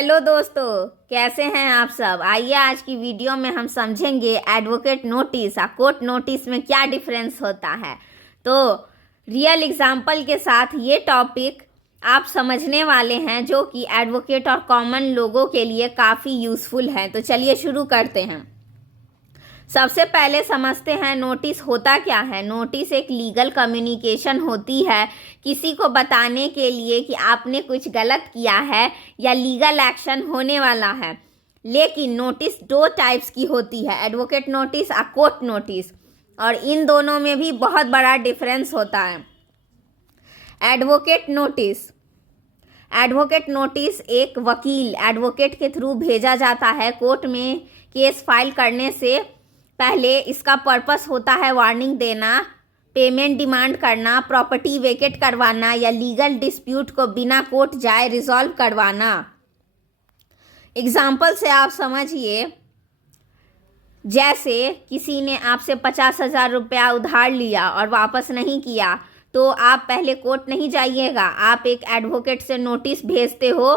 Hello दोस्तों, कैसे हैं आप सब। आइए आज की वीडियो में हम समझेंगे एडवोकेट नोटिस और कोर्ट नोटिस में क्या डिफरेंस होता है। तो रियल एग्जाम्पल के साथ ये टॉपिक आप समझने वाले हैं जो कि एडवोकेट और कॉमन लोगों के लिए काफ़ी यूज़फुल है। तो चलिए शुरू करते हैं। सबसे पहले समझते हैं नोटिस होता क्या है। नोटिस एक लीगल कम्युनिकेशन होती है किसी को बताने के लिए कि आपने कुछ गलत किया है या लीगल एक्शन होने वाला है। लेकिन नोटिस दो टाइप्स की होती है, एडवोकेट नोटिस और कोर्ट नोटिस, और इन दोनों में भी बहुत बड़ा डिफरेंस होता है। एडवोकेट नोटिस एक वकील एडवोकेट के थ्रू भेजा जाता है कोर्ट में केस फाइल करने से पहले। इसका पर्पस होता है वार्निंग देना, पेमेंट डिमांड करना, प्रॉपर्टी वेकेट करवाना या लीगल डिस्प्यूट को बिना कोर्ट जाए रिजॉल्व करवाना। एग्जाम्पल से आप समझिए, जैसे किसी ने आपसे 50,000 रुपया उधार लिया और वापस नहीं किया, तो आप पहले कोर्ट नहीं जाइएगा, आप एक एडवोकेट से नोटिस भेजते हो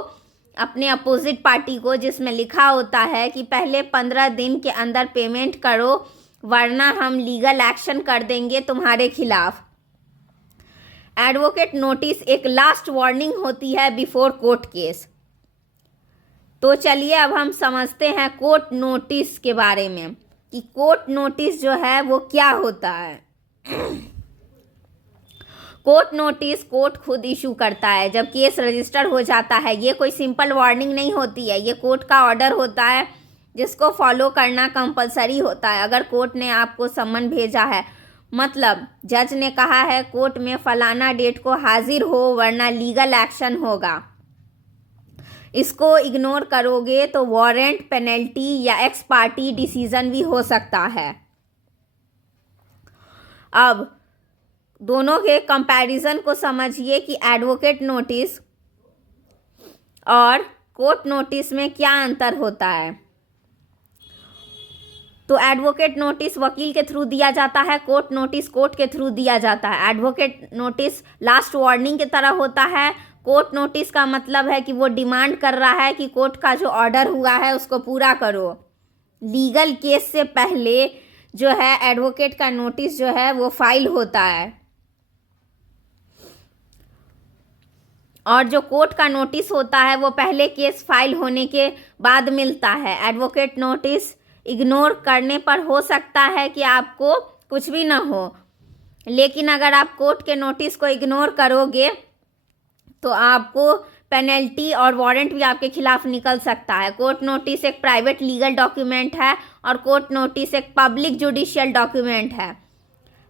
अपने अपोजिट पार्टी को, जिसमें लिखा होता है कि पहले 15 दिन के अंदर पेमेंट करो वरना हम लीगल एक्शन कर देंगे तुम्हारे खिलाफ। एडवोकेट नोटिस एक लास्ट वार्निंग होती है बिफोर कोर्ट केस। तो चलिए अब हम समझते हैं कोर्ट नोटिस के बारे में कि कोर्ट नोटिस जो है वो क्या होता है। कोर्ट नोटिस कोर्ट खुद इशू करता है जब केस रजिस्टर हो जाता है। ये कोई सिंपल वार्निंग नहीं होती है, ये कोर्ट का ऑर्डर होता है जिसको फॉलो करना कंपलसरी होता है। अगर कोर्ट ने आपको सम्मन भेजा है, मतलब जज ने कहा है कोर्ट में फलाना डेट को हाजिर हो वरना लीगल एक्शन होगा, इसको इग्नोर करोगे तो वारंट, पेनल्टी या एक्स पार्टी डिसीजन भी हो सकता है। अब दोनों के कंपैरिजन को समझिए कि एडवोकेट नोटिस और कोर्ट नोटिस में क्या अंतर होता है। तो एडवोकेट नोटिस वकील के थ्रू दिया जाता है, कोर्ट नोटिस कोर्ट के थ्रू दिया जाता है। एडवोकेट नोटिस लास्ट वार्निंग की तरह होता है। कोर्ट नोटिस का मतलब है कि वो डिमांड कर रहा है कि कोर्ट का जो ऑर्डर हुआ है उसको पूरा करो। लीगल केस से पहले जो है एडवोकेट का नोटिस जो है वो फाइल होता है, और जो कोर्ट का नोटिस होता है वो पहले केस फाइल होने के बाद मिलता है। एडवोकेट नोटिस इग्नोर करने पर हो सकता है कि आपको कुछ भी ना हो, लेकिन अगर आप कोर्ट के नोटिस को इग्नोर करोगे तो आपको पेनल्टी और वारंट भी आपके खिलाफ निकल सकता है। कोर्ट नोटिस एक प्राइवेट लीगल डॉक्यूमेंट है और कोर्ट नोटिस एक पब्लिक जुडिशियल डॉक्यूमेंट है।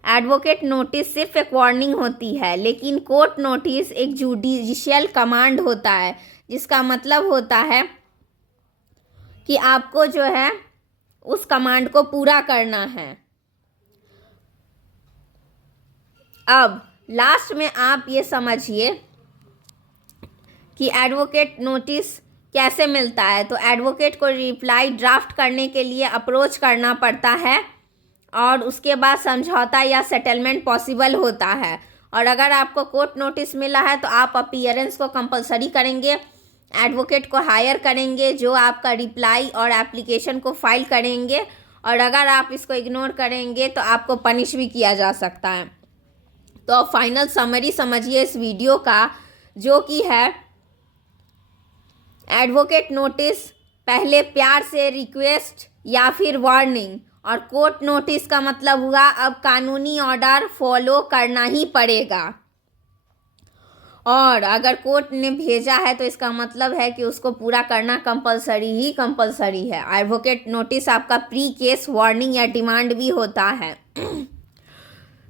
एडवोकेट नोटिस सिर्फ एक वार्निंग होती है, लेकिन कोर्ट नोटिस एक जुडिशियल कमांड होता है, जिसका मतलब होता है कि आपको जो है उस कमांड को पूरा करना है। अब लास्ट में आप ये समझिए कि एडवोकेट नोटिस कैसे मिलता है। तो एडवोकेट को रिप्लाई ड्राफ्ट करने के लिए अप्रोच करना पड़ता है और उसके बाद समझौता या सेटलमेंट पॉसिबल होता है। और अगर आपको कोर्ट नोटिस मिला है तो आप अपीयरेंस को कंपलसरी करेंगे, एडवोकेट को हायर करेंगे जो आपका रिप्लाई और एप्लीकेशन को फाइल करेंगे, और अगर आप इसको इग्नोर करेंगे तो आपको पनिश भी किया जा सकता है। तो अब फाइनल समरी समझिए इस वीडियो का, जो कि है एडवोकेट नोटिस पहले प्यार से रिक्वेस्ट या फिर वार्निंग, और कोर्ट नोटिस का मतलब हुआ अब कानूनी ऑर्डर फॉलो करना ही पड़ेगा। और अगर कोर्ट ने भेजा है तो इसका मतलब है कि उसको पूरा करना कंपलसरी है। एडवोकेट नोटिस आपका प्री केस वार्निंग या डिमांड भी होता है।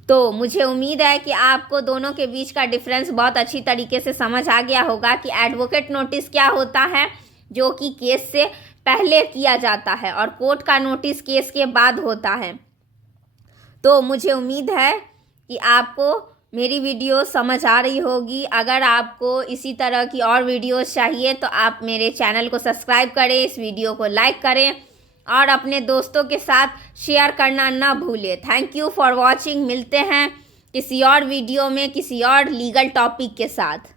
तो मुझे उम्मीद है कि आपको दोनों के बीच का डिफरेंस बहुत अच्छी तरीके से समझ आ गया होगा कि एडवोकेट नोटिस क्या होता है, जो कि केस से पहले किया जाता है, और कोर्ट का नोटिस केस के बाद होता है। तो मुझे उम्मीद है कि आपको मेरी वीडियो समझ आ रही होगी। अगर आपको इसी तरह की और वीडियोस चाहिए तो आप मेरे चैनल को सब्सक्राइब करें, इस वीडियो को लाइक करें और अपने दोस्तों के साथ शेयर करना ना भूलें। Thank you for watching. मिलते हैं किसी और वीडियो में किसी और लीगल टॉपिक के साथ।